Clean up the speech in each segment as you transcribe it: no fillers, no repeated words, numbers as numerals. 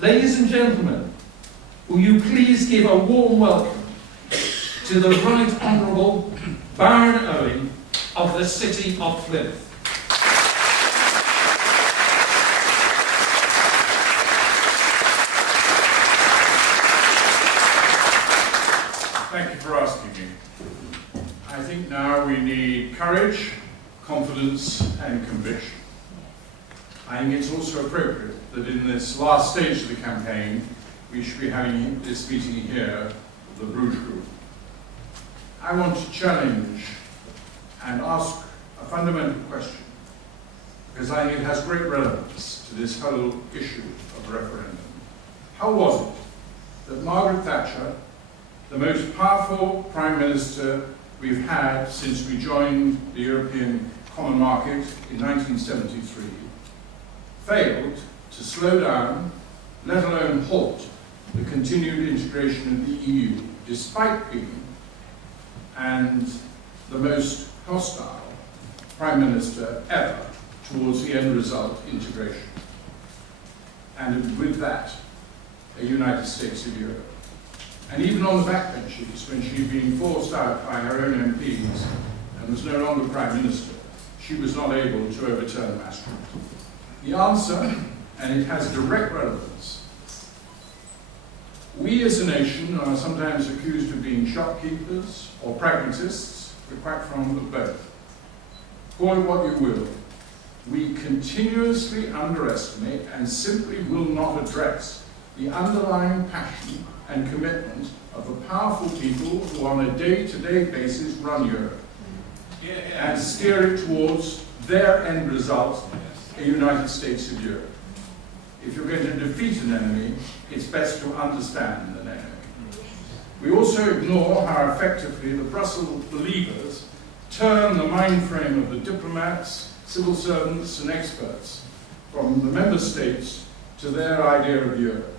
Ladies and gentlemen, will you please give a warm welcome to the Right Honourable David Owen of the City of Plymouth. Thank you for asking me. I think now we need courage, confidence and conviction. I think it's also appropriate that in this last stage of the campaign we should be having this meeting here with the Bruges Group. I want to challenge and ask a fundamental question, because I think it has great relevance to this whole issue of referendum. How was it that Margaret Thatcher, the most powerful Prime Minister we've had since we joined the European Common Market in 1973, failed to slow down, let alone halt, the continued integration of the EU, despite being the most hostile Prime Minister ever towards the end result, integration. And with that, a United States of Europe. And even on the backbenches, when she'd been forced out by her own MPs and was no longer Prime Minister, she was not able to overturn Maastricht. The answer, and it has direct relevance, we as a nation are sometimes accused of being shopkeepers or pragmatists. We're quite fond of both. Call it what you will. We continuously underestimate and simply will not address the underlying passion and commitment of the powerful people who on a day-to-day basis run Europe and steer it towards their end result, a United States of Europe. If you're going to defeat an enemy, it's best to understand an enemy. We also ignore how effectively the Brussels believers turn the mind frame of the diplomats, civil servants and experts from the member states to their idea of Europe.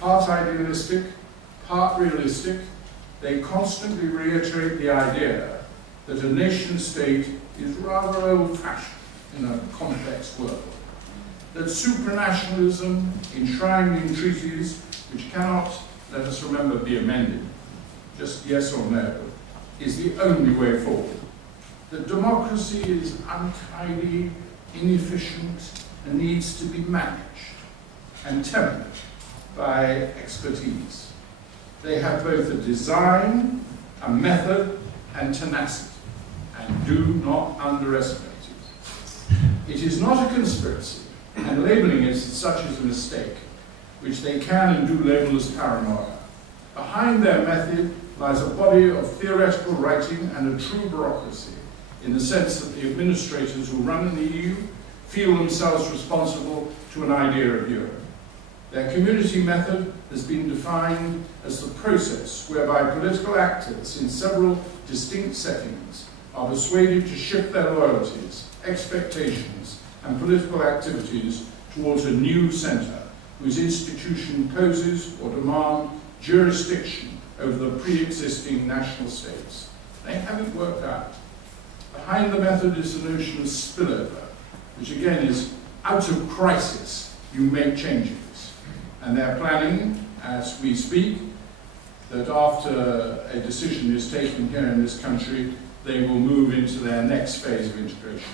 Part idealistic, part realistic, they constantly reiterate the idea that a nation state is rather old-fashioned in a complex world, that supranationalism enshrined in treaties which cannot, let us remember, be amended, just yes or no, is the only way forward, that democracy is untidy, inefficient, and needs to be managed and tempered by expertise. They have both a design, a method, and tenacity, and do not underestimate it. It is not a conspiracy, and labeling it as such is a mistake, which they can and do label as paranoia. Behind their method lies a body of theoretical writing and a true bureaucracy, in the sense that the administrators who run in the EU feel themselves responsible to an idea of Europe. Their community method has been defined as the process whereby political actors in several distinct settings are persuaded to shift their loyalties, expectations, and political activities towards a new centre, whose institution poses or demand jurisdiction over the pre-existing national states. They haven't worked out. Behind the method is the notion of spillover, which again is out of crisis, you make changes. And they're planning, as we speak, that after a decision is taken here in this country, they will move into their next phase of integration.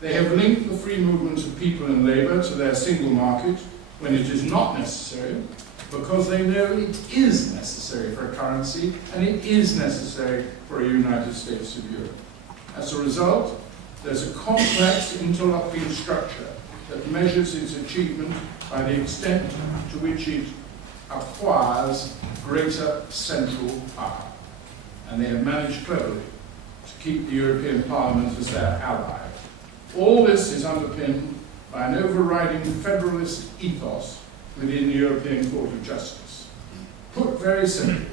They have linked the free movement of people and labour to their single market when it is not necessary, because they know it is necessary for a currency and it is necessary for a United States of Europe. As a result, there's a complex interlocking structure that measures its achievement by the extent to which it acquires greater central power. And they have managed cleverly to keep the European Parliament as their ally. All this is underpinned by an overriding federalist ethos within the European Court of Justice. Put very simply,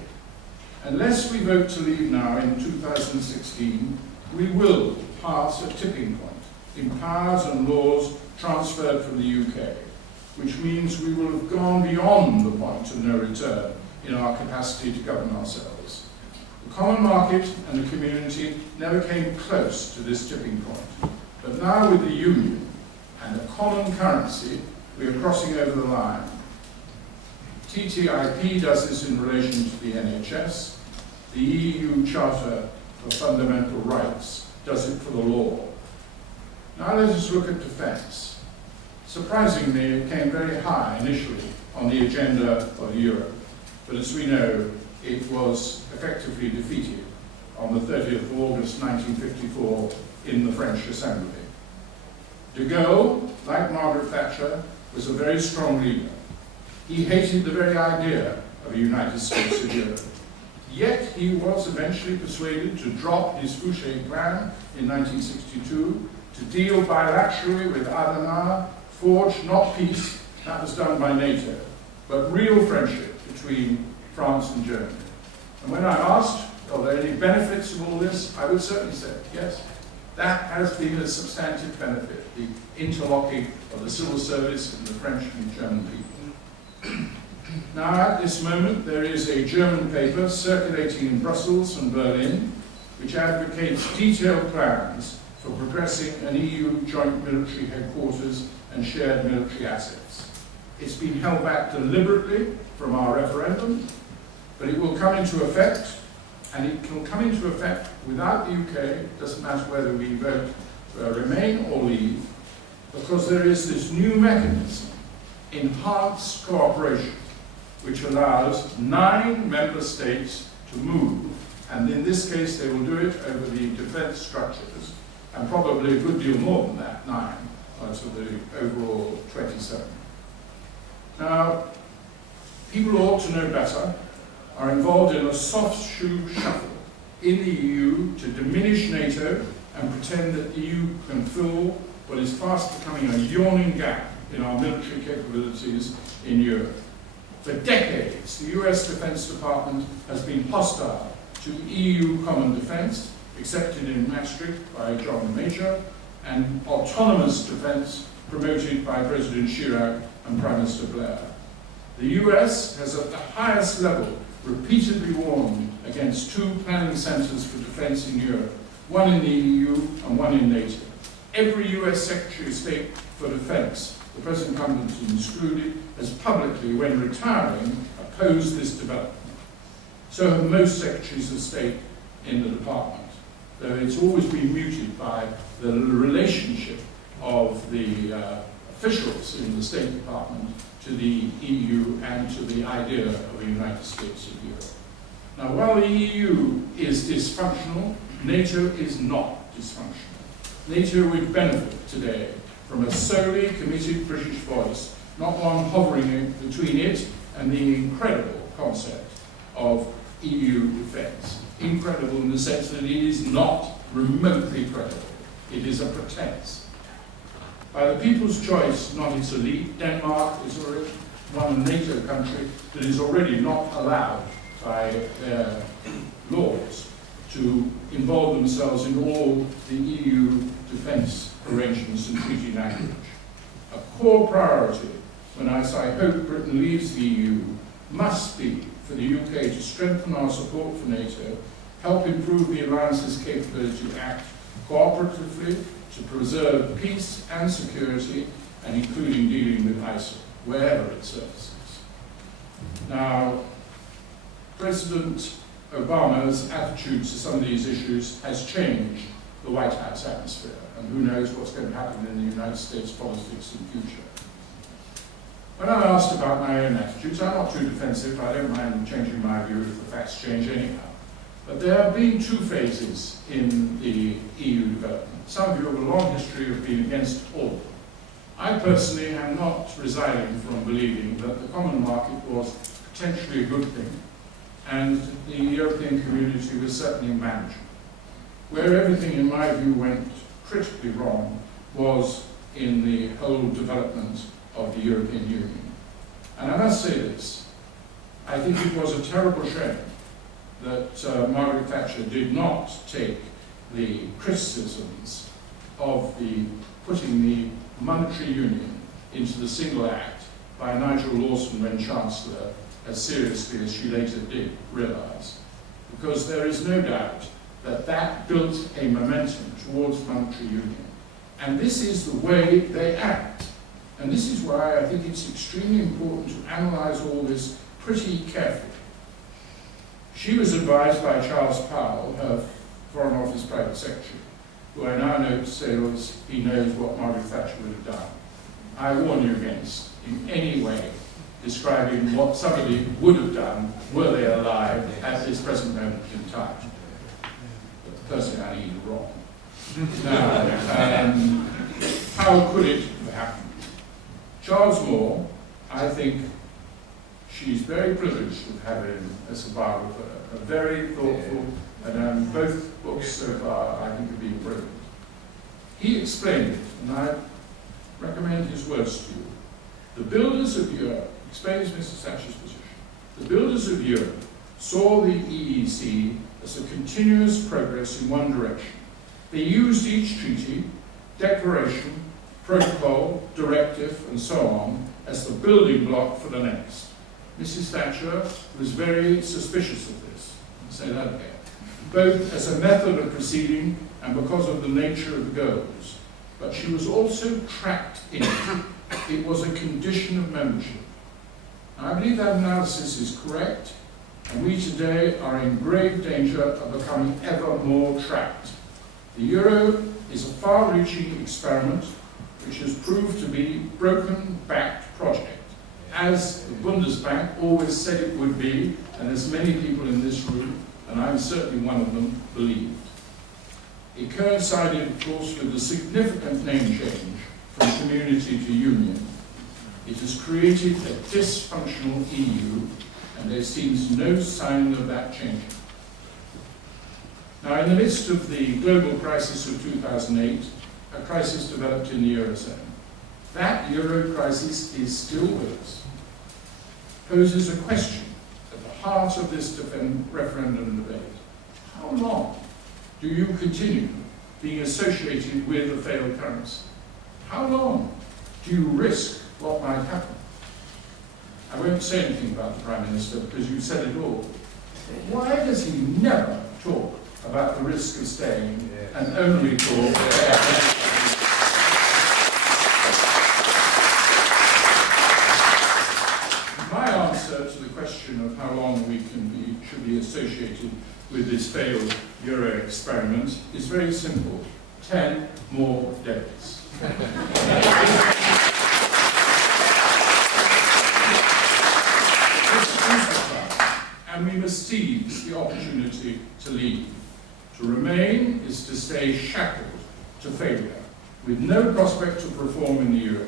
unless we vote to leave now in 2016, we will pass a tipping point in powers and laws transferred from the UK, which means we will have gone beyond the point of no return in our capacity to govern ourselves. The common market and the community never came close to this tipping point, but now with the Union and a common currency we are crossing over the line. TTIP does this in relation to the NHS. The EU Charter of Fundamental Rights does it for the law. Now let us look at defence. Surprisingly, it came very high initially on the agenda of Europe, but as we know, it was effectively defeated on the 30th of August 1954 in the French Assembly. De Gaulle, like Margaret Thatcher, was a very strong leader. He hated the very idea of a United States of Europe. Yet he was eventually persuaded to drop his Fouché plan in 1962 to deal bilaterally with Adenauer, forge not peace, that was done by NATO, but real friendship between France and Germany. And when I asked, are there any benefits of all this, I would certainly say yes. That has been a substantive benefit, the interlocking of the civil service and the French and German people. Now, at this moment, there is a German paper circulating in Brussels and Berlin which advocates detailed plans for progressing an EU joint military headquarters and shared military assets. It's been held back deliberately from our referendum, but it will come into effect, and it will come into effect without the UK. It doesn't matter whether we vote remain or leave, because there is this new mechanism, enhanced cooperation, which allows 9 member states to move, and in this case they will do it over the defence structures, and probably a good deal more than that, 9, to the overall 27. Now, people who ought to know better are involved in a soft shoe shuffle in the EU to diminish NATO and pretend that the EU can fill what is fast becoming a yawning gap in our military capabilities in Europe. For decades, the US Defense Department has been hostile to EU common defense, accepted in Maastricht by John Major, and autonomous defense promoted by President Chirac and Prime Minister Blair. The US has at the highest level repeatedly warned against 2 planning centers for defense in Europe, one in the EU and one in NATO. Every US Secretary of State for Defense, the present incumbent included, has publicly, when retiring, opposed this development. So have most Secretaries of State in the department, though it's always been muted by the relationship of the officials in the State Department to the EU and to the idea of a United States of Europe. Now, while the EU is dysfunctional, NATO is not dysfunctional. NATO would benefit today from a solely committed British voice, not one hovering between it and the incredible concept of EU defence. Incredible in the sense that it is not remotely credible. It is a pretense. By the people's choice, not its elite, Denmark is already one NATO country that is already not allowed by their laws to involve themselves in all the EU defence arrangements and treaty language. A core priority, when I hope Britain leaves the EU, must be for the UK to strengthen our support for NATO, help improve the alliance's capability to act cooperatively to preserve peace and security, and including dealing with ISIL, wherever it surfaces. Now, President Obama's attitude to some of these issues has changed the White House atmosphere, and who knows what's going to happen in the United States politics in the future. When I'm asked about my own attitudes, I'm not too defensive. I don't mind changing my view if the facts change anyhow. But there have been 2 phases in the EU development. Some of you have a long history of being against all of them. I personally am not residing from believing that the common market was potentially a good thing, and the European community was certainly manageable. Where everything, in my view, went critically wrong was in the whole development of the European Union. And I must say this, I think it was a terrible shame that Margaret Thatcher did not take the criticisms of the putting the monetary union into the single act by Nigel Lawson when Chancellor as seriously as she later did realise. Because there is no doubt that that built a momentum towards monetary union. And this is the way they act. And this is why I think it's extremely important to analyse all this pretty carefully. She was advised by Charles Powell, her Foreign Office Private Secretary, who I now know to say he knows what Margaret Thatcher would have done. I warn you against, in any way, describing what somebody would have done were they alive at this present moment in time. But personally, I think you're wrong. Now, how could it have happened? Charles Moore, I think she's very privileged to have him as a biographer, a very thoughtful, and both books so far I think have been brilliant. He explained it, and I recommend his words to you. The builders of Europe, explains Mrs. Thatcher's position, the builders of Europe saw the EEC as a continuous progress in one direction. They used each treaty, declaration, protocol, directive, and so on, as the building block for the next. Mrs. Thatcher was very suspicious of this, I'll say that again, both as a method of proceeding and because of the nature of the goals. But she was also trapped in it. It was a condition of membership. I believe that analysis is correct, and we today are in grave danger of becoming ever more trapped. The euro is a far-reaching experiment which has proved to be a broken-backed project, as the Bundesbank always said it would be, and as many people in this room, and I'm certainly one of them, believed. It coincided, of course, with the significant name change from community to union. It has created a dysfunctional EU, and there seems no sign of that changing. Now, in the midst of the global crisis of 2008, a crisis developed in the Eurozone. That Euro crisis is still with us. Poses a question at the heart of this referendum debate. How long do you continue being associated with a failed currency? How long do you risk what might happen? I won't say anything about the Prime Minister because you said it all. Why does he never talk about the risk of staying and only talk My answer to the question of how long we should be associated with this failed Euro experiment is very simple. 10 more days. And we must seize the opportunity to leave. To remain is to stay shackled to failure, with no prospect of reform in the euro.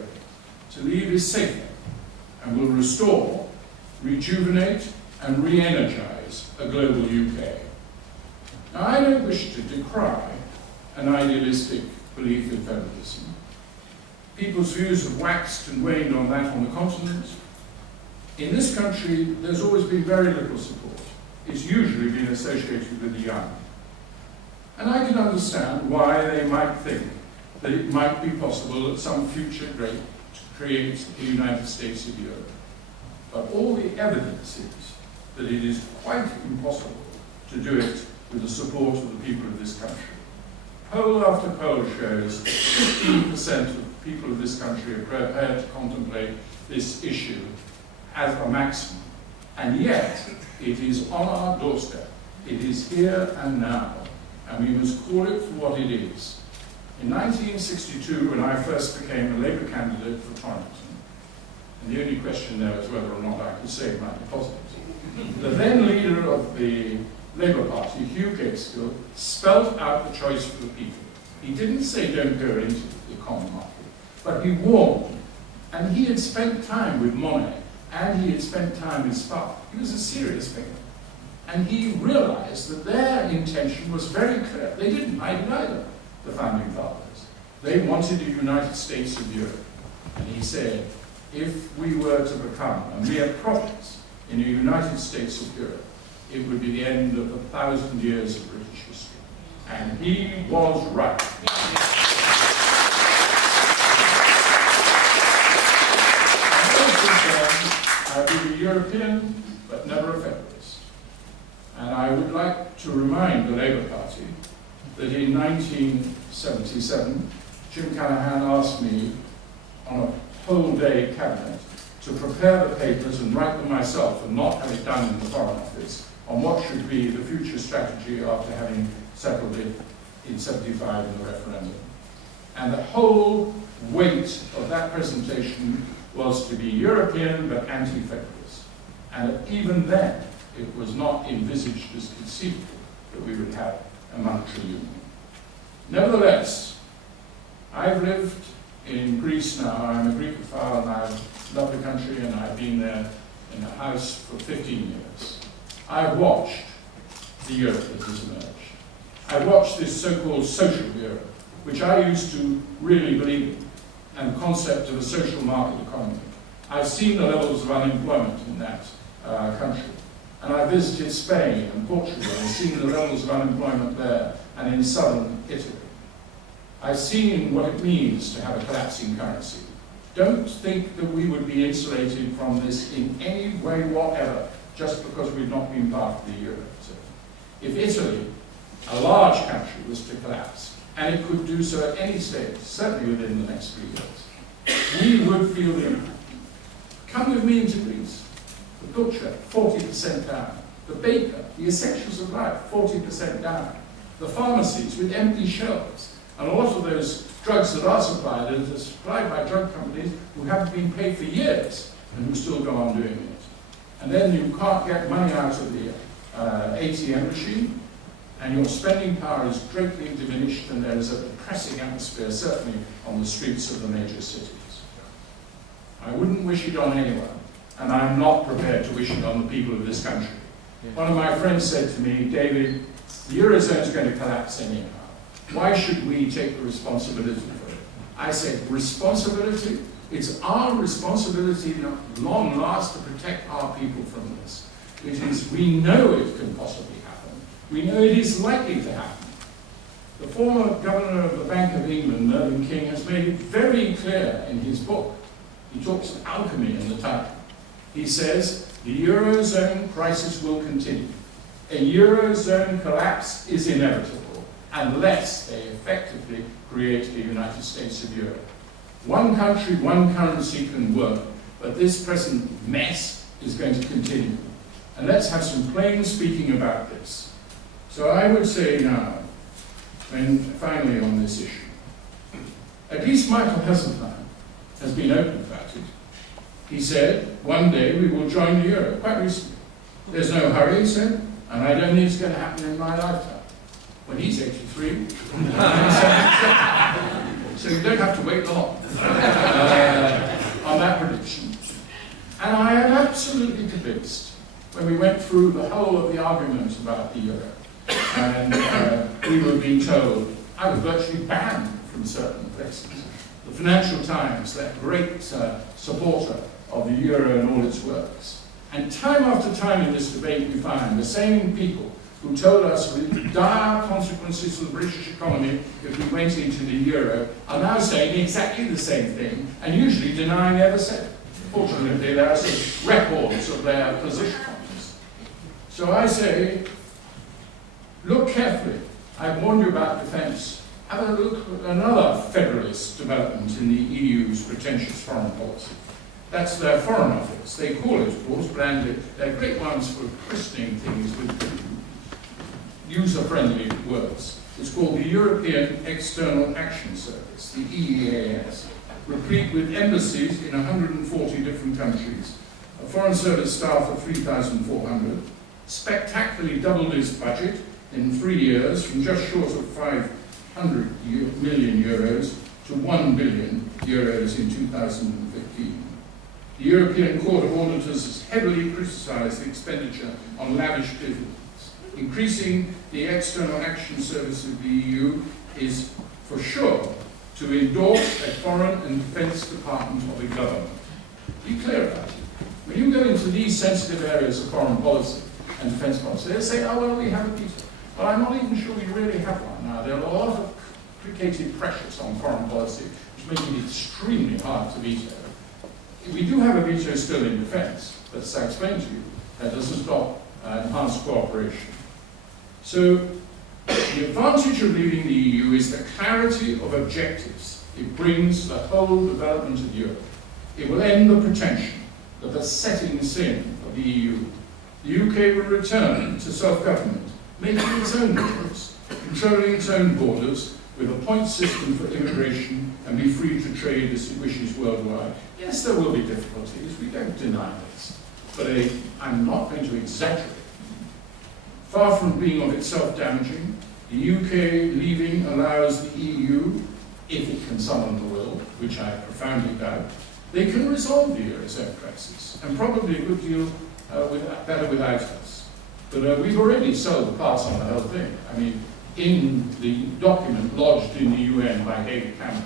To leave is safer, and will restore, rejuvenate, and re-energize a global UK. Now, I don't wish to decry an idealistic belief in federalism. People's views have waxed and waned on that on the continent. In this country, there's always been very little support. It's usually been associated with the young. And I can understand why they might think that it might be possible at some future date to create the United States of Europe. But all the evidence is that it is quite impossible to do it with the support of the people of this country. Poll after poll shows 15% of people of this country are prepared to contemplate this issue as a maximum. And yet, it is on our doorstep. It is here and now. And we must call it for what it is. In 1962, when I first became a Labour candidate for Torrington, and the only question there was whether or not I could save my deposit, the then leader of the Labour Party, Hugh Gateskill, spelt out the choice for the people. He didn't say don't go into the common market, but he warned. And he had spent time with Monet, and he had spent time with Spark. He was a serious figure. And he realized that their intention was very clear. They didn't hide it either, the founding fathers. They wanted a United States of Europe. And he said, if we were to become a mere province in a United States of Europe, it would be the end of 1,000 years of British history. And he was right. I've been a European, but never a federalist. And I would like to remind the Labour Party that in 1977, Jim Callaghan asked me on a whole-day cabinet to prepare the papers and write them myself and not have it done in the Foreign Office on what should be the future strategy after having settled it in '75 in the referendum. And the whole weight of that presentation was to be European but anti-federalist. And even then, it was not envisaged as conceivable that we would have a monetary union. Nevertheless, I've lived in Greece now. I'm a Greekophile and I love the country, and I've been there in a house for 15 years. I've watched the Europe that has emerged. I've watched this so-called social Europe, which I used to really believe in, and the concept of a social market economy. I've seen the levels of unemployment in that country. And I visited Spain and Portugal and seen the levels of unemployment there and in southern Italy. I've seen what it means to have a collapsing currency. Don't think that we would be insulated from this in any way whatever, just because we've not been part of the euro. So if Italy, a large country, was to collapse, and it could do so at any stage, certainly within the next 3 years, we would feel the impact. Come with me into Greece. The butcher, 40% down. The baker, the essentials of life, 40% down. The pharmacies with empty shelves. And a lot of those drugs that are supplied are supplied by drug companies who haven't been paid for years and who still go on doing it. And then you can't get money out of the ATM machine, and your spending power is greatly diminished, and there is a depressing atmosphere, certainly on the streets of the major cities. I wouldn't wish it on anyone, and I'm not prepared to wish it on the people of this country. One of my friends said to me, David, the Eurozone is going to collapse anyhow. Why should we take the responsibility for it? I said, responsibility? It's our responsibility at long last to protect our people from this. It is, we know it can possibly happen. We know it is likely to happen. The former governor of the Bank of England, Mervyn King, has made it very clear in his book. He talks of alchemy in the title. He says, the Eurozone crisis will continue. A Eurozone collapse is inevitable unless they effectively create a United States of Europe. One country, one currency can work, but this present mess is going to continue. And let's have some plain speaking about this. So I would say now, and finally on this issue, at least Michael Heseltine has been open about it. He said, one day we will join the euro, quite recently. There's no hurry, he said, and I don't think it's going to happen in my lifetime. When he's 83, so you don't have to wait long on that prediction. And I am absolutely convinced, when we went through the whole of the argument about the euro, and we were being told, I was virtually banned from certain places. The Financial Times, that great supporter of the euro and all its works. And time after time in this debate we find the same people who told us with dire consequences for the British economy if we went into the euro, are now saying exactly the same thing, and usually denying ever said it. Fortunately, there are some records of their position on this. So I say, look carefully. I warned you about defence. Have a look at another federalist development in the EU's pretentious foreign policy. That's their Foreign Office. They call it, of course, branded. They're great ones for christening things with user-friendly words. It's called the European External Action Service, the EEAS, replete with embassies in 140 different countries, a foreign service staff of 3,400, spectacularly doubled its budget in 3 years from just short of 500 million euros to 1 billion euros in 2015. The European Court of Auditors has heavily criticised the expenditure on lavish dividends. Increasing the External Action Service of the EU is, for sure, to endorse a foreign and defence department of the government. Be clear about it. When you go into these sensitive areas of foreign policy and defence policy, they say, oh, well, we have a veto. But I'm not even sure we really have one now. There are a lot of complicated pressures on foreign policy, which make it extremely hard to veto. We do have a veto still in defence, but as I explained to you, that doesn't stop enhanced cooperation. So, the advantage of leaving the EU is the clarity of objectives it brings to the whole development of Europe. It will end the pretension of a setting sin of the EU. The UK will return to self-government, making its own laws, controlling its own borders, with a point system for immigration, and be free to trade as it wishes worldwide. Yes, there will be difficulties, we don't deny this, but I'm not going to exaggerate. Far from being of itself damaging, the UK leaving allows the EU, if it can summon the will, which I profoundly doubt, they can resolve the Eurozone crisis, and probably a good deal better without us. But we've already sold the pass on the whole thing. I mean, in the document lodged in the UN by David Owen,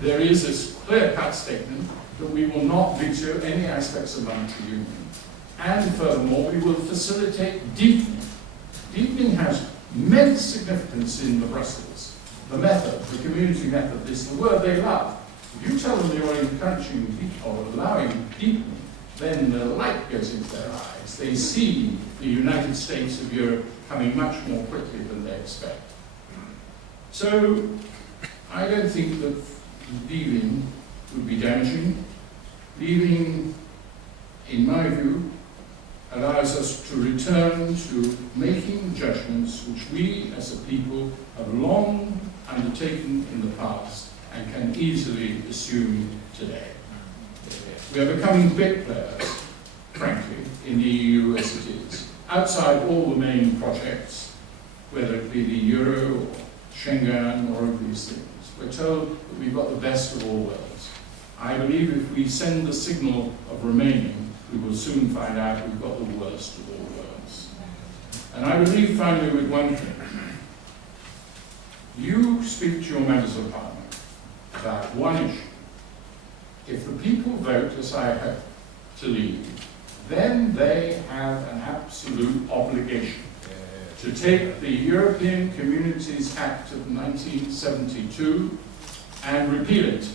there is this clear-cut statement that we will not veto any aspects of monetary union. And furthermore, we will facilitate deepening. Deepening has immense significance in the Brussels. The method, the community method, is the word they love. If you tell them you're encouraging or allowing deepening, then the light goes into their eyes. They see the United States of Europe coming much more quickly than they expect. So, I don't think that leaving would be damaging. Leaving, in my view, allows us to return to making judgments which we as a people have long undertaken in the past and can easily assume today. We are becoming big players, frankly, in the EU as it is. Outside all the main projects, whether it be the Euro or Schengen or all of these things, we're told that we've got the best of all worlds. I believe if we send the signal of remaining, we will soon find out we've got the worst of all worlds. And I believe finally with one thing. You speak to your members of parliament about one issue. If the people vote, as I hope, to leave, then they have an absolute obligation to take the European Communities Act of 1972 and repeal it.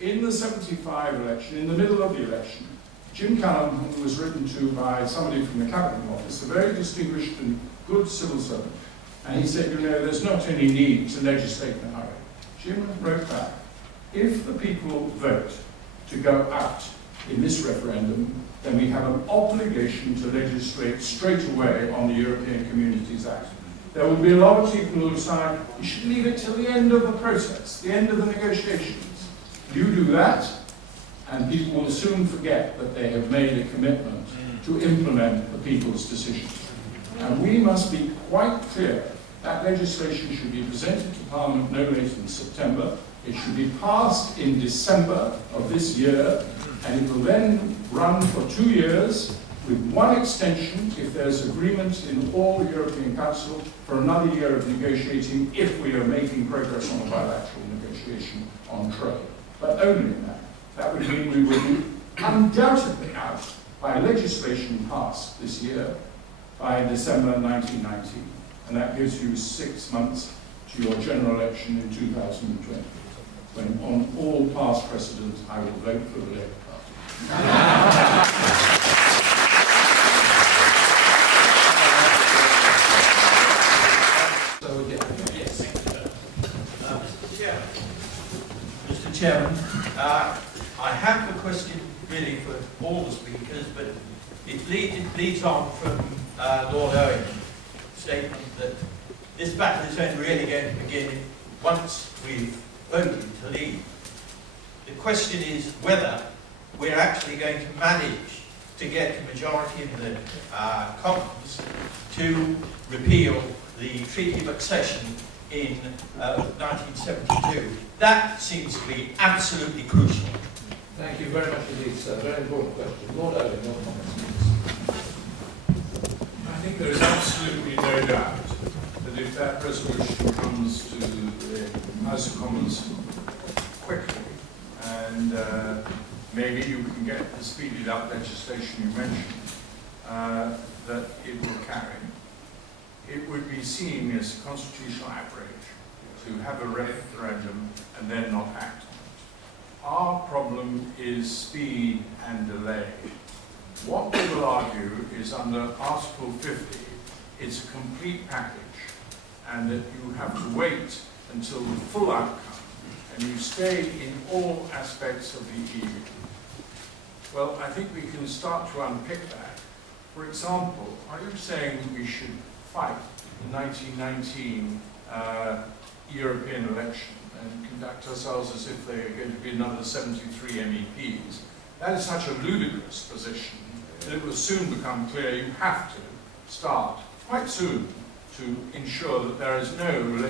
In the 75 election, in the middle of the election, Jim Callum, who was written to by somebody from the Cabinet Office, a very distinguished and good civil servant, and he said, you know, there's not any need to legislate in a hurry. Jim wrote back, if the people vote to go out in this referendum, then we have an obligation to legislate straight away on the European Communities Act. There will be a lot of people who will decide you should leave it till the end of the process, the end of the negotiations. You do that, and people will soon forget that they have made a commitment to implement the people's decision. And we must be quite clear that legislation should be presented to Parliament no later than September. It should be passed in December of this year, and it will then run for 2 years with one extension if there's agreement in all the European Council for another year of negotiating if we are making progress on a bilateral negotiation on trade. But only in that. That would mean we would be undoubtedly out by legislation passed this year by December 1990. And that gives you 6 months to your general election in 2020, when on all past precedent I will vote for the Labour Party. Mr. Chairman, I have a question really for all the speakers, but it leads on from Lord Owen's statement that this battle is only really going to begin once we've voted to leave. The question is whether we're actually going to manage to get a majority in the Commons to repeal the Treaty of Accession in 1972. That seems to be absolutely crucial. Thank you very much indeed, sir. Very important question. Lord Owen, your comments, I think there is absolutely no doubt that if that resolution comes to the House of Commons quickly, and maybe you can get the speeded up legislation you mentioned, that it will carry, it would be seen as a constitutional outrage to have a referendum and then not act on it. Our problem is speed and delay. What we will argue is under Article 50 it's a complete package, and that you have to wait until the full outcome, and you stay in all aspects of the EU. Well, I think we can start to unpick that. For example, are you saying we should fight the 1919 European election and conduct ourselves as if there are going to be another 73 MEPs? That is such a ludicrous position that it will soon become clear you have to start quite soon to ensure that there is no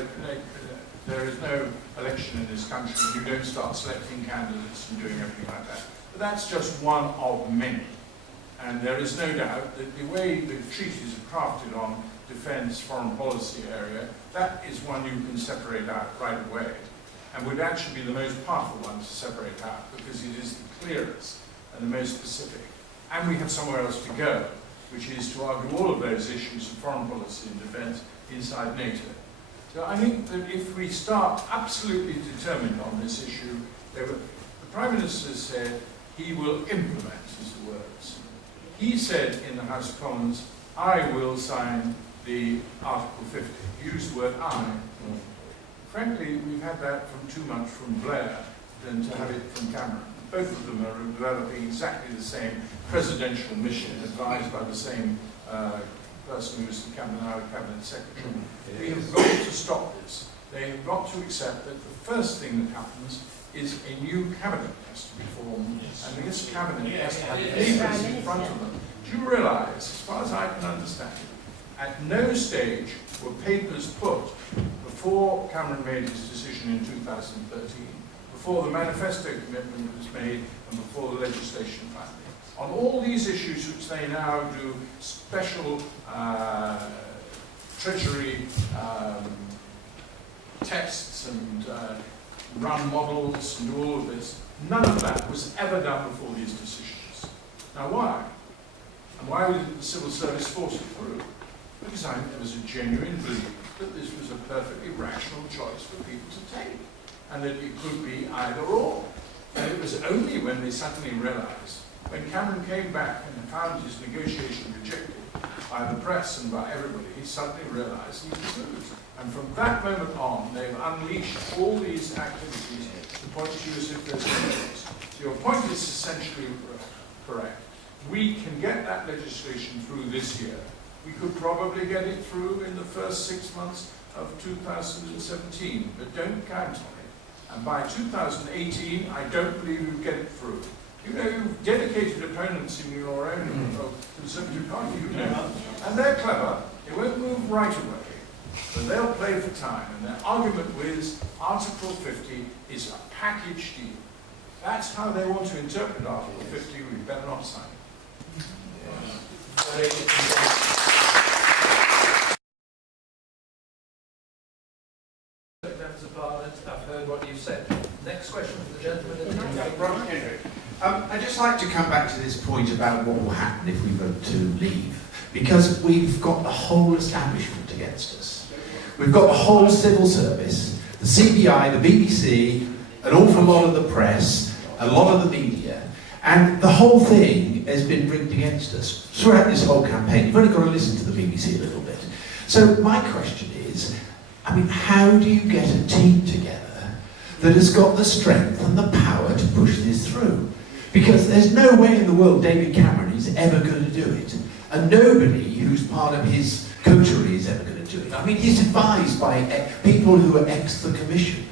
election in this country, and you don't start selecting candidates and doing everything like that. But that's just one of many. And there is no doubt that the way the treaties are crafted on defence, foreign policy area, that is one you can separate out right away, and would actually be the most powerful one to separate out, because it is the clearest and the most specific. And we have somewhere else to go, which is to argue all of those issues of foreign policy and defence inside NATO. So I think that if we start absolutely determined on this issue, the Prime Minister said he will implement his words. He said in the House of Commons, I will sign the Article 50. He used the word I. Frankly, we've had that from too much from Blair than to have it from Cameron. Both of them are developing exactly the same presidential mission, advised by the same person who was the Cabinet Secretary. We have got to stop this. They have got to accept that the first thing that happens is a new cabinet has to be formed, and this cabinet has to have papers in front of them. Do you realise, as far as I can understand, at no stage were papers put before Cameron made his decision in 2013, before the manifesto commitment was made, and before the legislation finally. On all these issues which they now do special Treasury tests and run models and do all of this, none of that was ever done before these decisions. Now why? And why didn't the civil service force it through? Because I think there was a genuine belief that this was a perfectly rational choice for people to take, and that it could be either or. And it was only when they suddenly realised, when Cameron came back and found his negotiation rejected by the press and by everybody, he suddenly realised he would lose. And from that moment on, they've unleashed all these activities to point to you as if there's no choice. So your point is essentially correct. We can get that legislation through this year. We could probably get it through in the first 6 months of 2017, but don't count on it. And by 2018, I don't believe you'll get it through. You know, you've dedicated opponents in your own Conservative Party, you know, and they're clever. They won't move right away, but they'll play for time. And their argument is Article 50 is a package deal. That's how they want to interpret Article 50. We better not sign it. Members of Parliament, I've heard what you've said. Next question for the gentleman in the I'd just like to come back to this point about what will happen if we vote to leave, because we've got the whole establishment against us. We've got the whole civil service, the CBI, the BBC, an awful lot of the press, a lot of the media, and the whole thing has been rigged against us throughout this whole campaign. You've only got to listen to the BBC a little bit. So my question is, I mean, how do you get a team together that has got the strength and the power to push this through? Because there's no way in the world David Cameron is ever going to do it. And nobody who's part of his coterie is ever going to do it. I mean, he's advised by people who are ex the Commission.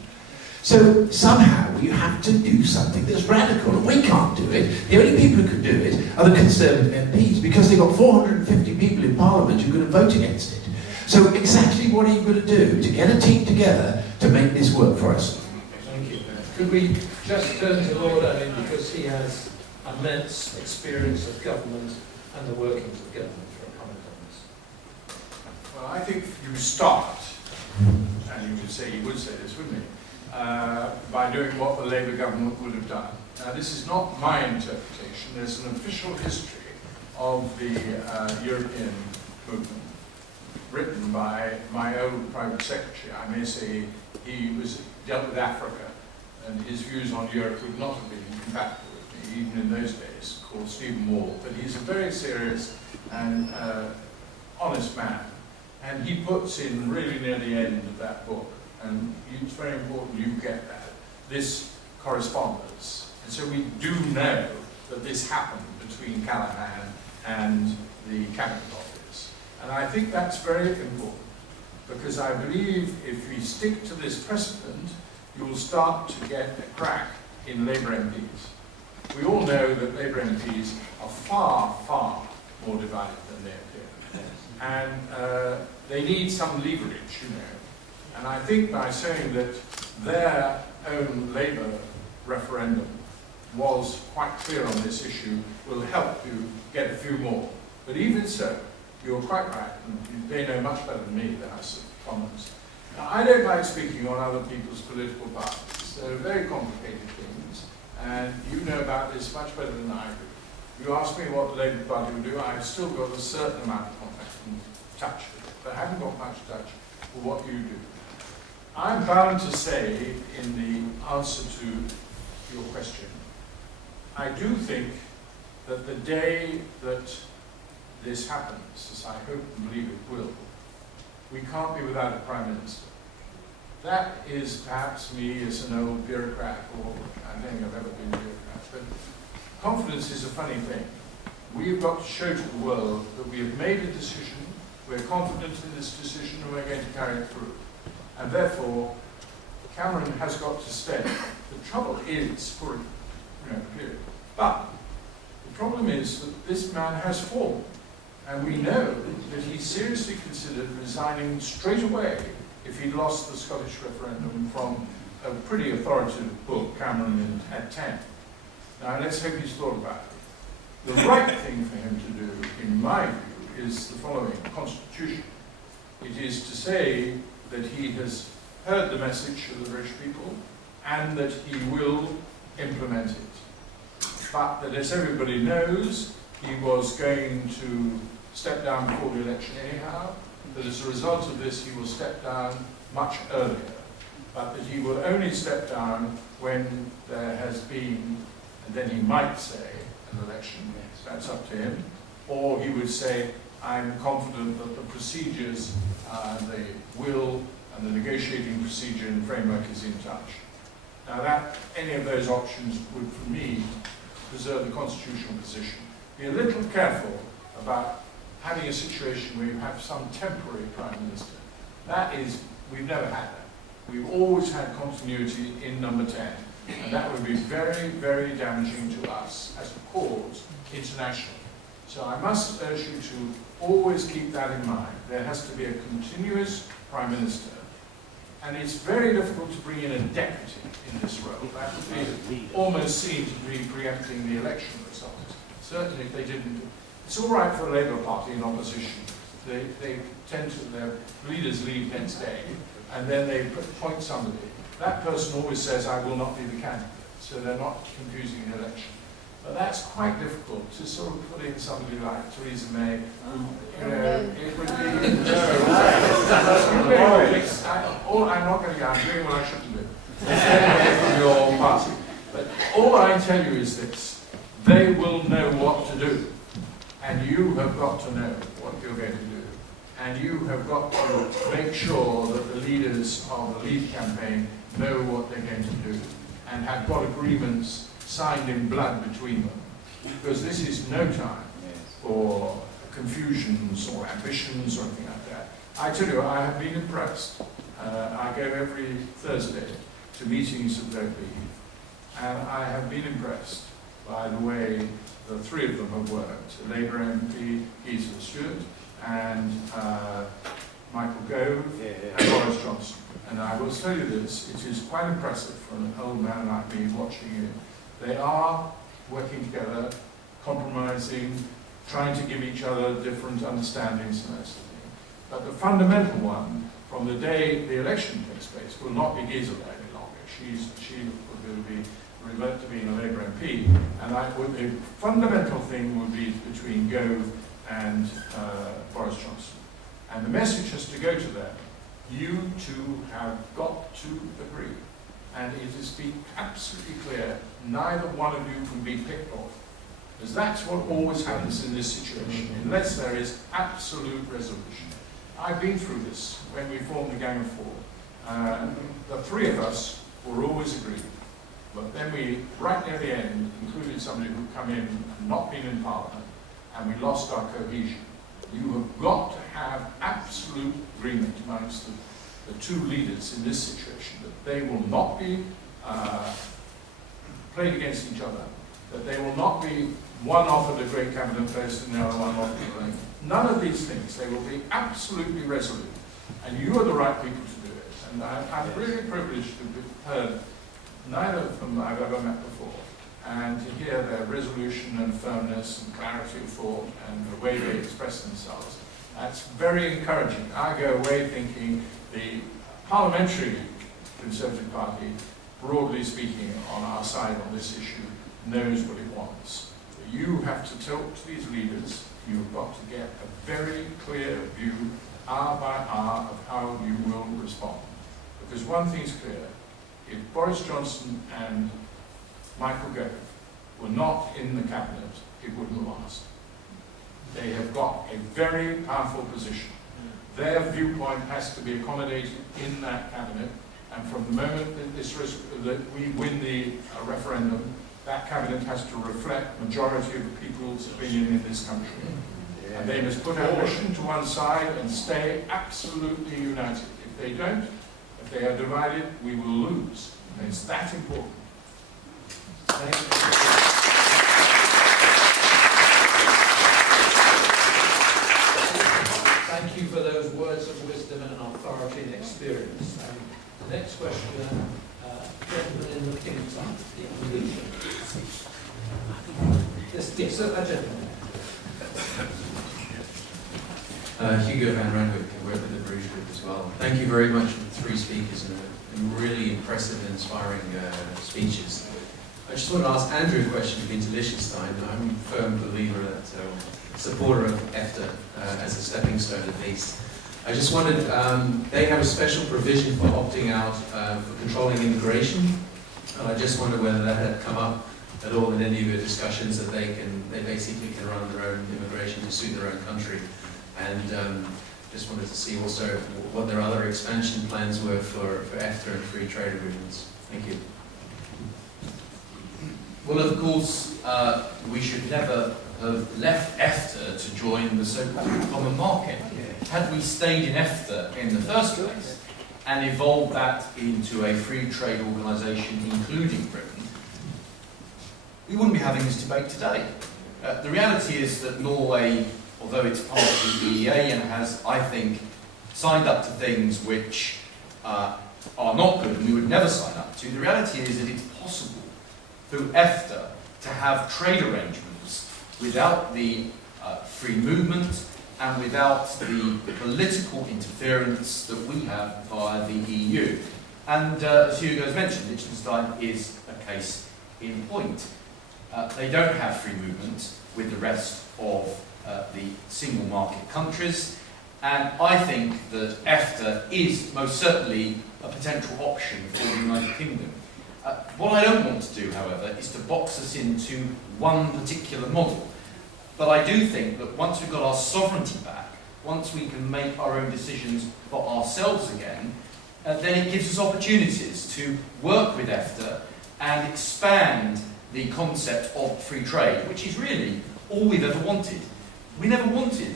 So somehow you have to do something that's radical, and we can't do it. The only people who can do it are the Conservative MPs, because they've got 450 people in Parliament who are going to vote against it. So exactly what are you going to do to get a team together to make this work for us? Thank you. Could we just turn to Lord Owen, because he has immense experience of government and the workings of government, for a comment on this? Well, I think you start, and you would say this, wouldn't you? By doing what the Labour government would have done. Now, this is not my interpretation. There's an official history of the European movement, written by my old private secretary. I may say he dealt with Africa, and his views on Europe would not have been compatible with me, even in those days, called Stephen Wall. But he's a very serious and honest man. And he puts in really near the end of that book, and it's very important you get that, this correspondence. And so we do know that this happened between Callahan and the Cabinet Office. And I think that's very important, because I believe if we stick to this precedent, you will start to get a crack in Labour MPs. We all know that Labour MPs are far, far more divided than they appear. And they need some leverage, you know. And I think by saying that their own Labour referendum was quite clear on this issue will help you get a few more. But even so, you're quite right, and they know much better than me, the House of Commons. Now, I don't like speaking on other people's political parties. They're very complicated things, and you know about this much better than I do. You ask me what the Labour Party will do, I've still got a certain amount of contact and touch with it, but I haven't got much touch with what you do. I'm bound to say, in the answer to your question, I do think that the day that this happens, as I hope and believe it will, we can't be without a Prime Minister. That is perhaps me as an old bureaucrat, or I don't think I've ever been a bureaucrat, but confidence is a funny thing. We've got to show to the world that we have made a decision, we're confident in this decision, and we're going to carry it through. And therefore, Cameron has got to stay. The trouble is, for period. But the problem is that this man has fallen. And we know that he seriously considered resigning straight away if he'd lost the Scottish referendum from a pretty authoritative book, Cameron had 10. Now let's hope he's thought about it. The right thing for him to do, in my view, is the following: Constitution. It is to say that he has heard the message of the British people and that he will implement it. But that, as everybody knows, he was going to step down before the election anyhow, that as a result of this he will step down much earlier, but that he will only step down when there has been, and then he might say, an election. That's up to him. Or he would say, I'm confident that the procedures, the will and the negotiating procedure and framework is in touch. Now that, any of those options would, for me, preserve the constitutional position. Be a little careful about having a situation where you have some temporary Prime Minister. That is, we've never had that. We've always had continuity in number 10, and that would be very, very damaging to us as a cause internationally. So I must urge you to always keep that in mind. There has to be a continuous Prime Minister, and it's very difficult to bring in a deputy in this role. That would be almost seen to be preempting the election result. Certainly if they didn't. It's all right for the Labour Party in opposition. They tend to, their leaders leave next day, and then they appoint somebody. That person always says, I will not be the candidate, so they're not confusing the election. But that's quite difficult to sort of put in somebody like Theresa May. It would be, I'm not going to go, I'm doing what I shouldn't do. From your party. But all I tell you is this: they will know what to do, and you have got to know what you're going to do, and you have got to make sure that the leaders of the Leave campaign know what they're going to do, and have got agreements signed in blood between them, because this is no time for confusions or ambitions or anything like that. I tell you, I have been impressed. I go every Thursday to meetings of Don't Leave, and I have been impressed by the way the three of them have worked. A Labour MP, Gisela Stewart, and Michael Gove, and Boris Johnson. And I will tell you this, it is quite impressive for an old man like me watching it. They are working together, compromising, trying to give each other different understandings and that sort of thing. But the fundamental one, from the day the election takes place, will not be Gisela any longer. She will be revert to being a Labour MP, and the fundamental thing would be between Gove and Boris Johnson. And the message has to go to them. You two have got to agree. And it has been absolutely clear, neither one of you can be picked off. Because that's what always happens in this situation, unless there is absolute resolution. I've been through this when we formed the Gang of Four. The three of us were always agreed. But then we, right near the end, included somebody who'd come in and not been in Parliament, and we lost our cohesion. You have got to have absolute agreement amongst the two leaders in this situation that they will not be played against each other, that they will not be one offered a great cabinet post and the other one offered a ring. None of these things. They will be absolutely resolute. And you are the right people to do it. And I'm really privileged to have heard neither of them I've ever met before, and to hear their resolution and firmness and clarity of thought and the way they express themselves. That's very encouraging. I go away thinking the parliamentary Conservative Party, broadly speaking, on our side on this issue, knows what it wants. But you have to talk to these leaders. You've got to get a very clear view, hour by hour, of how you will respond. Because one thing's clear, if Boris Johnson and Michael Gove were not in the cabinet, it wouldn't last. They have got a very powerful position. Their viewpoint has to be accommodated in that cabinet, and from the moment that we win the referendum, that cabinet has to reflect majority of the people's opinion in this country. And they must put ambition to one side and stay absolutely united. If they don't, if they are divided, we will lose. And it's that important. Thank you for those words of wisdom and authority and experience. The next question, gentleman in the pink tie. Yes, a gentleman. Hugo van Randwick, I work with the Bruges group as well. Thank you very much for the three speakers and really impressive and inspiring speeches. I just want to ask Andrew a question. You've been to Liechtenstein. I'm a firm believer that, supporter of EFTA as a stepping stone at least. I just wondered, they have a special provision for opting out for controlling immigration. And I just wonder whether that had come up at all in any of your discussions, that they basically can run their own immigration to suit their own country. And just wanted to see also what their other expansion plans were for EFTA and free trade agreements. Thank you. Well, of course, we should never have left EFTA to join the so-called common market. Had we stayed in EFTA in the first place and evolved that into a free trade organisation, including Britain, we wouldn't be having this debate today. The reality is that Norway, although it's part of the EEA and has, I think, signed up to things which are not good and we would never sign up to, the reality is that it's possible through EFTA to have trade arrangements without the free movement and without the political interference that we have via the EU. And as Hugo has mentioned, Liechtenstein is a case in point. They don't have free movement with the rest of the single market countries, and I think that EFTA is most certainly a potential option for the United Kingdom. What I don't want to do, however, is to box us into one particular model. But I do think that once we've got our sovereignty back, once we can make our own decisions for ourselves again, then it gives us opportunities to work with EFTA and expand the concept of free trade, which is really all we've ever wanted. We never wanted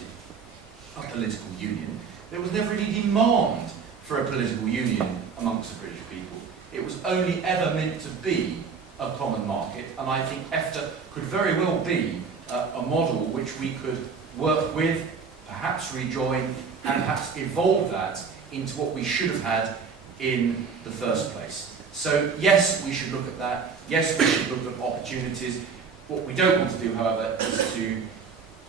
a political union. There was never any demand for a political union amongst the British people. It was only ever meant to be a common market, and I think EFTA could very well be a model which we could work with, perhaps rejoin, and perhaps evolve that into what we should have had in the first place. So yes, we should look at that. Yes, we should look at opportunities. What we don't want to do, however, is to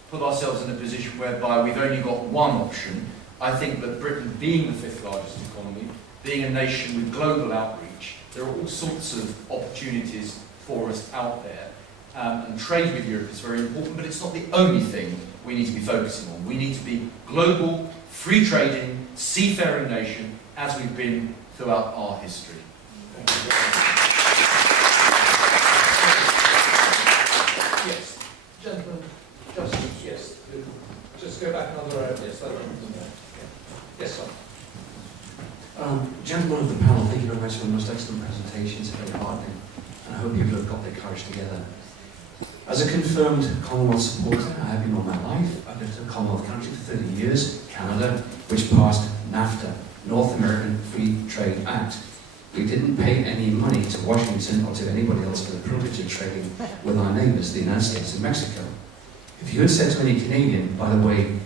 put ourselves in a position whereby we've only got one option. I think that Britain, being the fifth largest economy, being a nation with global outreach, there are all sorts of opportunities for us out there. And trade with Europe is very important, but it's not the only thing we need to be focusing on. We need to be global, free trading, seafaring nation, as we've been throughout our history. Thank you very much. Yes, gentlemen, just go back another row. Yes, that gentleman there. Yes, sir. Gentlemen of the panel, thank you very much for the most excellent presentations, very heartening, and I hope people have got their courage together. As a confirmed Commonwealth supporter, I have been all my life. I've lived in a Commonwealth country for 30 years, Canada, which passed NAFTA, North American Free Trade Act. We didn't pay any money to Washington or to anybody else for the privilege of trading with our neighbours, the United States and Mexico. If you had said to any Canadian, by the way,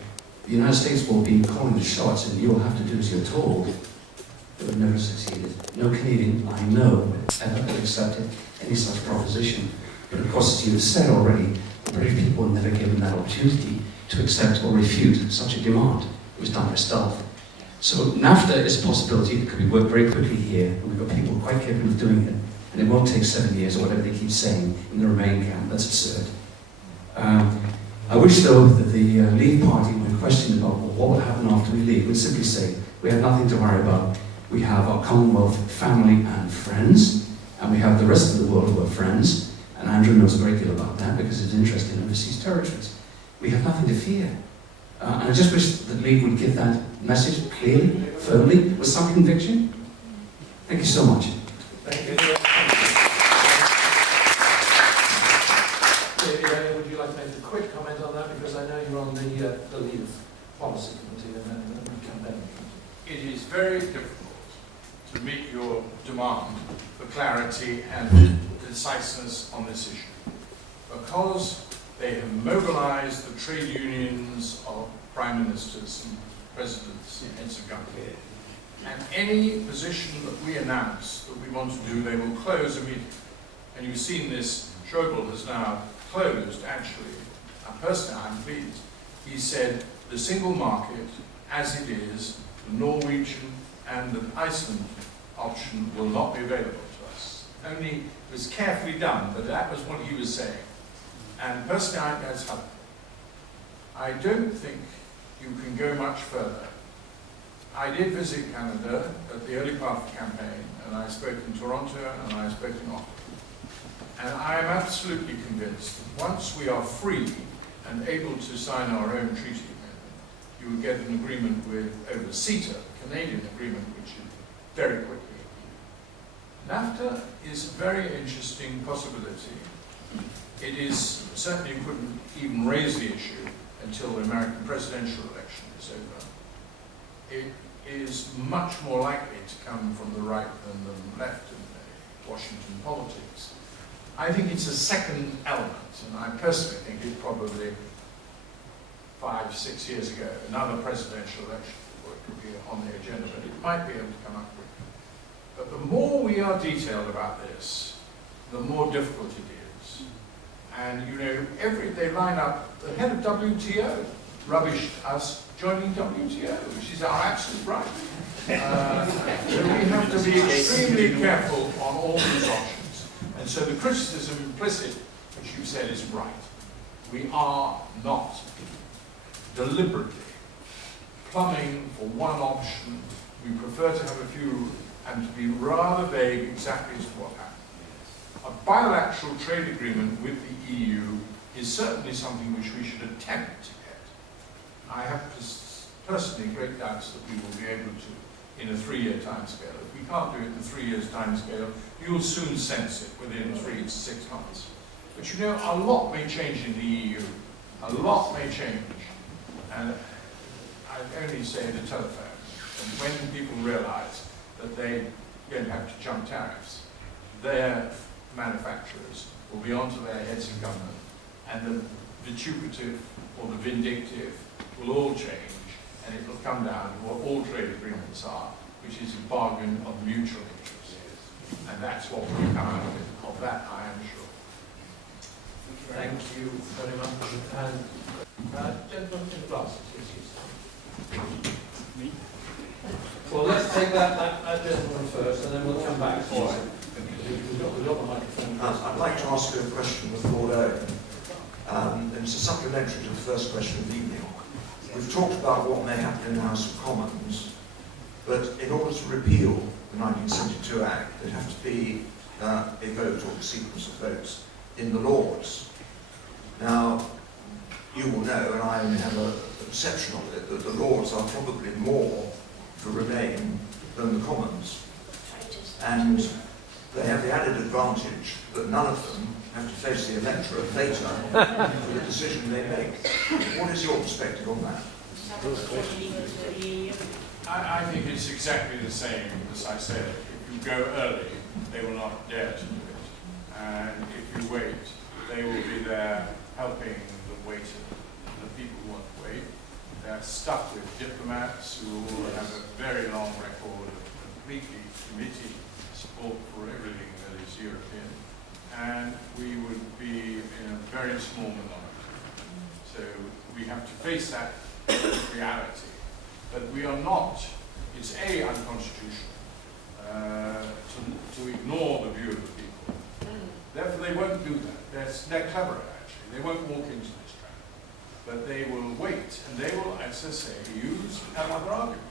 the United States will be calling the shots and you'll have to do as you're told, it would never have succeeded. No Canadian I know ever have accepted any such proposition. But of course, as you have said already, the British people were never given that opportunity to accept or refute such a demand. It was done by stealth. So NAFTA is a possibility that could be worked very quickly here, and we've got people quite capable of doing it. And it won't take 7 years or whatever they keep saying in the Remain camp. That's absurd. I wish, though, that the Leave Party, when questioned about what would happen after we leave, would simply say, we have nothing to worry about. We have our Commonwealth family and friends, and we have the rest of the world who are friends, and Andrew knows a great deal about that because he's interested in overseas territories. We have nothing to fear. And I just wish that Leave would give that message clearly, firmly, with some conviction. Thank you so much. Thank you. David, would you like to make a quick comment on that? Because I know you're on the Leave Policy Committee and the campaign. It is very difficult to meet your demand for clarity and deciseness on this issue, because they have mobilized the trade unions of prime ministers and presidents and heads of government. And any position that we announce that we want to do, they will close immediately. And you've seen this, Schäuble has now closed, actually. Personally, I'm pleased. He said the single market, as it is, the Norwegian and the Iceland option will not be available to us. Only it was carefully done, but that was what he was saying. And personally, I think that's helpful. I don't think you can go much further. I did visit Canada at the early part of the campaign, and I spoke in Toronto and I spoke in Ottawa. And I am absolutely convinced that once we are free and able to sign our own treaty amendment, you will get an agreement with over CETA, the Canadian agreement, which is very quickly. NAFTA is a very interesting possibility. It is certainly couldn't even raise the issue until the American presidential election is over. It is much more likely to come from the right than the left in Washington politics. I think it's a second element, and I personally think it probably 5, 6 years ago, another presidential election, or it could be on the agenda, but it might be able to come up quickly. But the more we are detailed about this, the more difficult it is. And you know, they line up, the head of WTO rubbished us joining WTO, which is our absolute right. So we have to be extremely careful on all these options. And so the criticism implicit, which you said, is right. We are not deliberately plumbing for one option. We prefer to have a few and to be rather vague exactly as to what happens. A bilateral trade agreement with the EU is certainly something which we should attempt to get. I have personally great doubts that we will be able to in a 3-year timescale. If we can't do it in a 3 years timescale, you'll soon sense it within 3 to 6 months. But you know, a lot may change in the EU. A lot may change. And I only say the telephone. And when people realize that they don't have to jump tariffs, their manufacturers will be onto their heads of government, and the vituperative or the vindictive will all change, and it will come down to what all trade agreements are, which is a bargain of mutual interest. And that's what will come out of it. Of that, I am sure. Thank you very much. And gentleman in glasses, yes. Well, let's take that gentleman first, and then we'll come back to you. We've got the microphone. I'd like to ask a question of Lord Owen, and it's a supplementary to the first question of the evening. We've talked about what may happen in the House of Commons, but in order to repeal the 1972 Act, there'd have to be a vote or a sequence of votes in the Lords. Now, you will know, and I only have a perception of it, that the Lords are probably more for Remain than the Commons. And they have the added advantage that none of them have to face the electorate later for the decision they make. What is your perspective on that? I think it's exactly the same as I said. If you go early, they will not dare to do it. And if you wait, they will be there helping the waiters, the people who want to wait. They're stuck with diplomats who all have a very long record of completely committee support for everything that is European. And we would be in a very small minority. So we have to face that reality. But we are not, it's A, unconstitutional to ignore the view of the people. Therefore they won't do that. They're clever actually. They won't walk into this trap. But they will wait and they will, as I say, use another argument.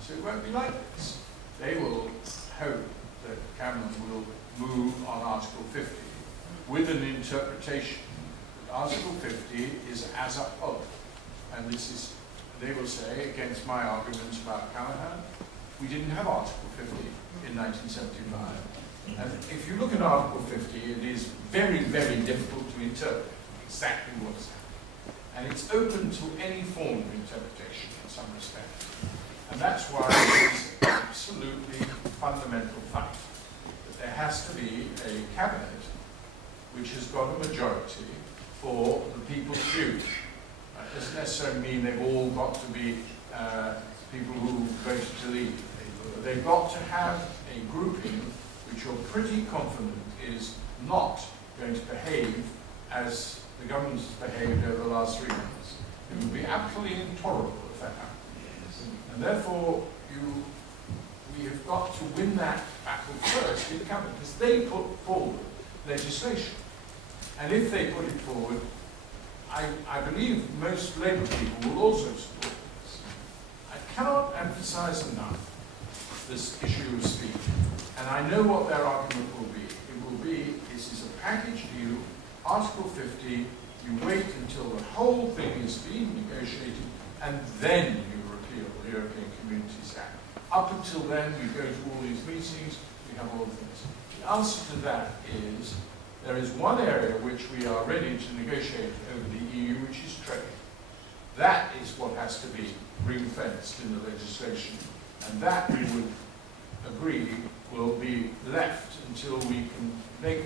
So it won't be like this. They will hope that Cameron will move on Article 50 with an interpretation that Article 50 is as a whole. And this is, they will say, against my arguments about Callahan, we didn't have Article 50 in 1975. And if you look at Article 50, it is very, very difficult to interpret exactly what's happening. And it's open to any form of interpretation in some respect. And that's why it is an absolutely fundamental fact that there has to be a cabinet which has got a majority for the people's view. That doesn't necessarily mean they've all got to be people who voted to leave. They've got to have a grouping which you're pretty confident is not going to behave as the government has behaved over the last 3 months. It would be absolutely intolerable if that happened. And therefore, we have got to win that battle first in the cabinet, because they put forward legislation. And if they put it forward, I believe most Labour people will also support this. I cannot emphasise enough this issue of speed. And I know what their argument will be. It will be, this is a package deal, Article 50, you wait until the whole thing is being negotiated, and then you repeal the European Communities Act. Up until then, we go to all these meetings, we have all the things. The answer to that is, there is one area which we are ready to negotiate over the EU, which is trade. That is what has to be ring-fenced in the legislation, and that we would agree will be left until we can make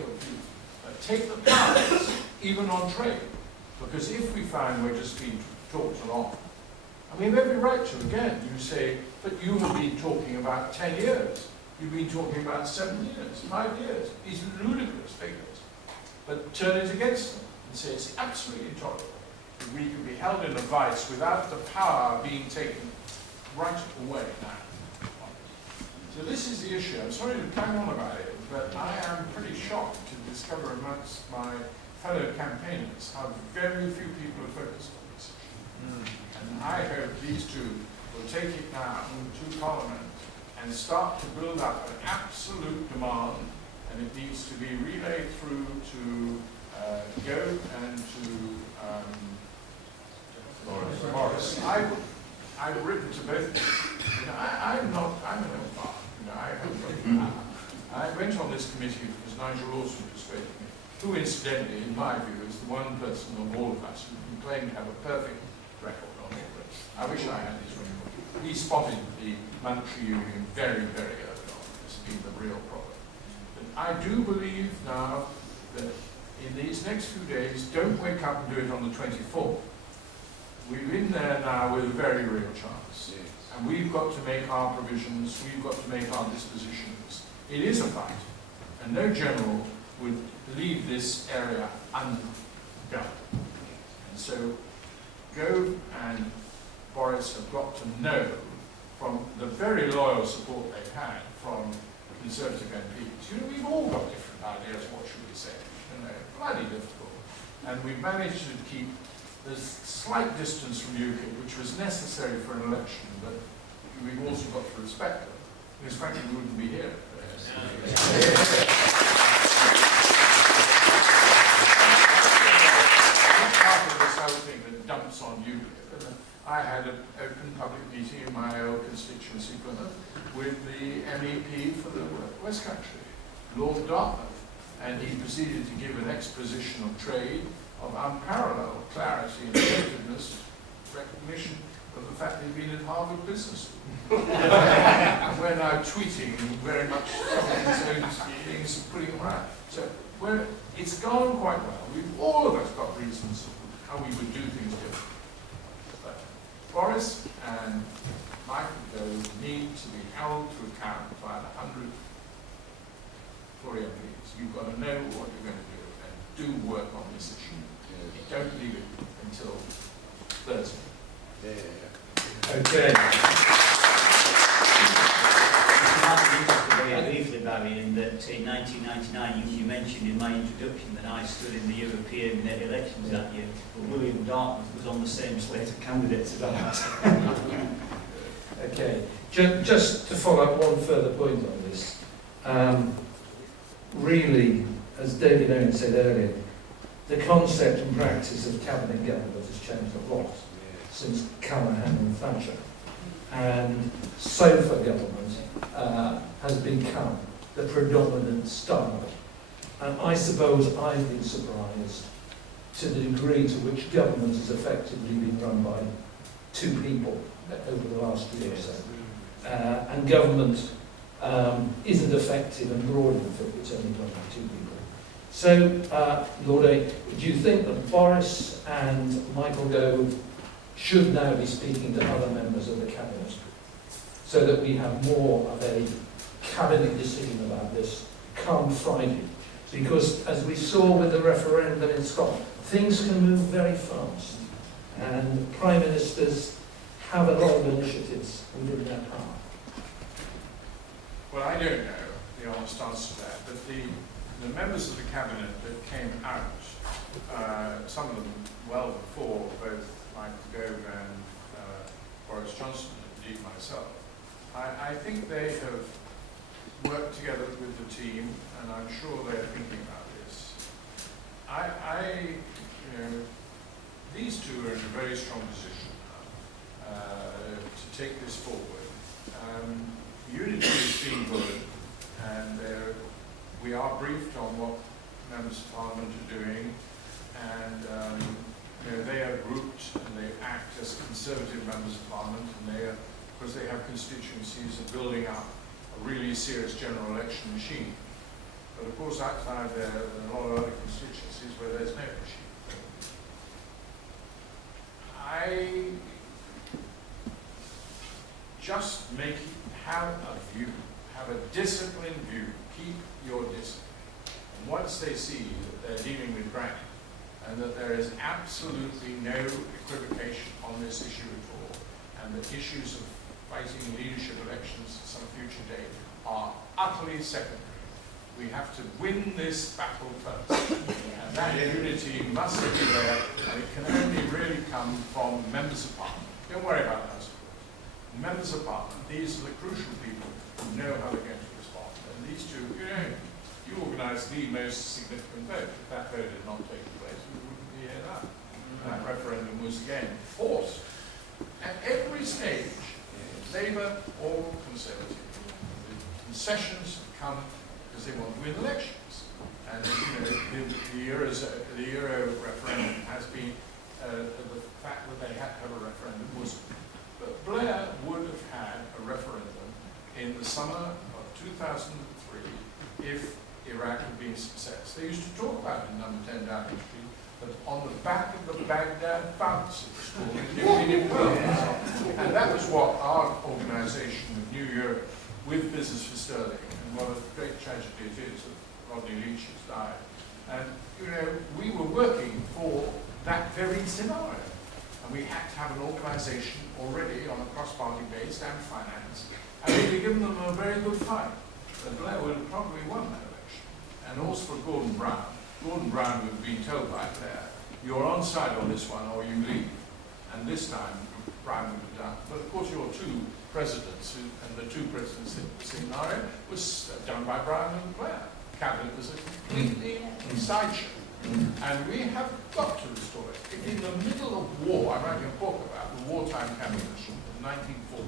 take the cards, even on trade. Because if we find we're just being talked along, and we have every right to, again, you say, but you have been talking about 10 years, you've been talking about 7 years, 5 years, these ludicrous figures. But turn it against them and say it's absolutely intolerable that we can be held in a vice without the power being taken right away now. So this is the issue. I'm sorry to bang on about it, but I am pretty shocked to discover amongst my fellow campaigners how very few people are focused on this issue. And I hope these two will take it now to Parliament and start to build up an absolute demand, and it needs to be relayed through to Gove and to Morris. I've written to both of them. You know, I'm an old fart. You know, I went on this committee because Nigel Lawson persuaded me, who incidentally, in my view, is the one person of all of us who can claim to have a perfect record on all this. I wish I had his record. He spotted the monetary union very, very early on as being the real problem. But I do believe now that in these next few days, don't wake up and do it on the 24th. We're in there now with a very real chance. Yes. And we've got to make our provisions, we've got to make our dispositions. It is a fight, and no general would leave this area undone. And so Gove and Boris have got to know from the very loyal support they've had from Conservative MPs. You know, we've all got different ideas, what should we say? You know, bloody difficult. And we've managed to keep the slight distance from UKIP, which was necessary for an election, but we've also got to respect them, because frankly we wouldn't be here. Part of this whole thing that dumps on UKIP. I had an open public meeting in my old constituency, Plymouth, with the MEP for the West Country, Lord Dartmouth, and he proceeded to give an exposition of trade of unparalleled clarity and effectiveness, recognition of the fact that he'd been at Harvard Business School. And we're now tweeting very much some of his own feelings and putting them around. So it's gone quite well. We've all of us got reasons how we would do things differently. But Boris and Michael Gove need to be held to account by the 100 Tory MPs. You've got to know what you're going to do and do work on this issue. You don't leave it until Thursday. Okay. Very briefly, Barry, in that in 1999 you mentioned in my introduction that I stood in the European elections that year, but William Dartmouth was on the same slate of candidates as that. Okay. Just to follow up one further point on this. Really, as David Owen said earlier, the concept and practice of cabinet government has changed a lot since Callahan and Thatcher. And sofa government has become the predominant style. And I suppose I've been surprised to the degree to which government has effectively been run by two people over the last year or so. And government isn't effective and broad enough if it's only run by two people. So, Lord A, do you think that Boris and Michael Gove should now be speaking to other members of the Cabinet so that we have more of a Cabinet decision about this come Friday? Because, as we saw with the referendum in Scotland, things can move very fast, and Prime Ministers have a lot of initiatives within their power. Well, I don't know the honest answer to that, but the members of the Cabinet that came out, some of them well before both Michael Gove and Boris Johnson, indeed myself, I think they have worked together with the team, and I'm sure they're thinking about this. These two are in a very strong position to take this forward. Unity has been good, and we are briefed on what members of Parliament are doing, and they are grouped and they act as Conservative members of Parliament, and they are, because they have constituencies, are building up a really serious general election machine. But of course, outside there are a lot of other constituencies where there's no machine. I just have a view, have a disciplined view, keep your discipline. And once they see that they're dealing with granny, and that there is absolutely no equivocation on this issue at all, and the issues of fighting leadership elections at some future date are utterly secondary. We have to win this battle first. And that unity must be there, and it can only really come from members of Parliament. Don't worry about us. Members of Parliament, these are the crucial people who know how they're going to respond. And these two, you organised the most significant vote. If that vote had not taken place, we wouldn't be here now. That referendum was again forced. At every stage, Labour or Conservative, the concessions have come because they want to win elections. And the Euro referendum has been the fact that they had to have a referendum was. But Blair would have had a referendum in the summer of 2003 if Iraq had been a success. They used to talk about it in number 10 Downing Street, but on the back of the Baghdad bounce it was called. And that was what our organisation of New Europe with Business for Sterling, and what a great tragedy it is that Rodney Leach has died. And we were working for that very scenario. And we had to have an organisation already on a cross-party base and finance, and we'd given them a very good fight. And Blair would have probably won that election. And also for Gordon Brown. Gordon Brown would have been told by Blair, you're on side on this one or you leave. And this time, Brown would have done. But of course, your two presidents, and the two presidents in the scenario, was done by Brown and Blair. Cabinet was a completely sideshow. And we have got to restore it. If in the middle of war, I'm writing a book about the wartime cabinets from 1940,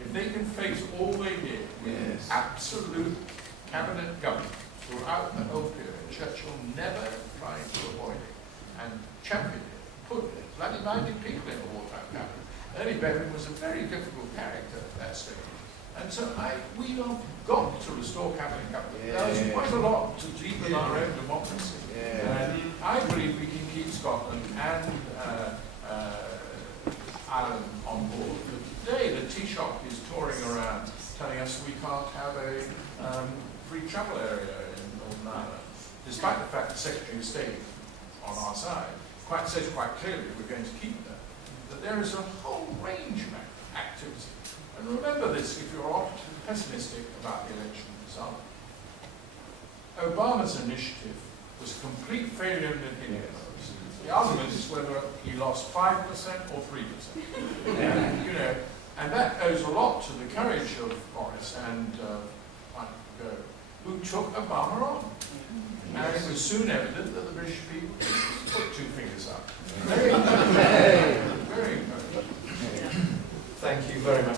if they can face all they did with absolute cabinet government throughout the whole period, Churchill never tried to avoid it and championed it, put bloody minded people in the wartime cabinet. Ernie Bevan was a very difficult character at that stage. And so we have got to restore cabinet government. There's quite a lot to deepen our own democracy. And I believe we can keep Scotland and Ireland on board. But today the Taoiseach is touring around telling us we can't have a free travel area in Northern Ireland, despite the fact the Secretary of State on our side says quite clearly we're going to keep that. But there is a whole range of activity. And remember this if you're pessimistic about the election result. Obama's initiative was a complete failure in the beginning. The argument is whether he lost 5% or 3%. And that owes a lot to the courage of Boris and Michael Gove, who took Obama on. And it was soon evident that the British people put two fingers up. Very encouraging. Very encouraging. Thank you very much.